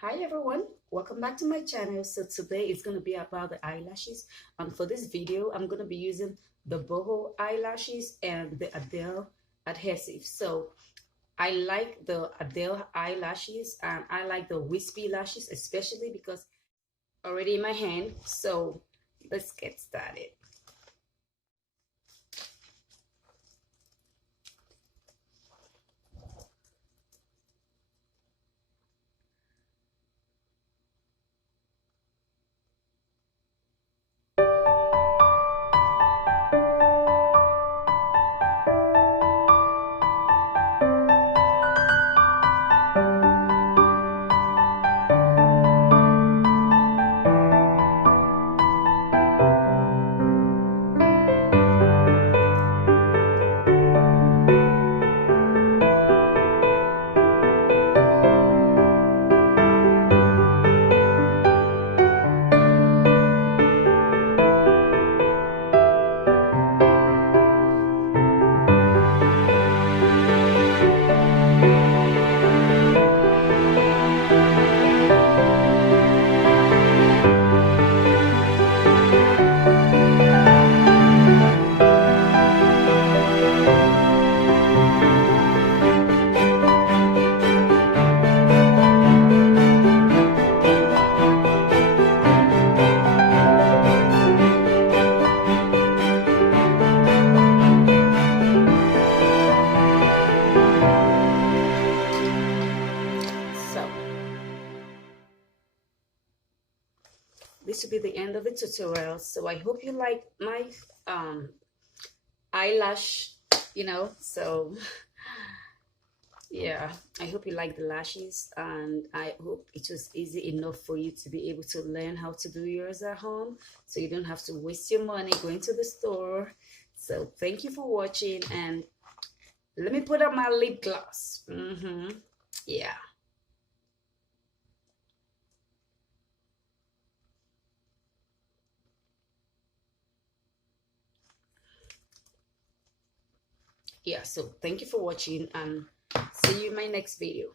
Hi everyone, welcome back to my channel. So today is going to be about the eyelashes, and for this video I'm going to be using the boho eyelashes and the Adele adhesive. So I like the Adele eyelashes and I like the wispy lashes, especially because already in my hand. So let's get started. So this will be the end of the tutorial. So I hope you like my um eyelash, so yeah, I hope you like the lashes, and I hope it was easy enough for you to be able to learn how to do yours at home, so you don't have to waste your money going to the store. So thank you for watching, and let me put on my lip gloss. Yeah. Yeah, so thank you for watching, and see you in my next video.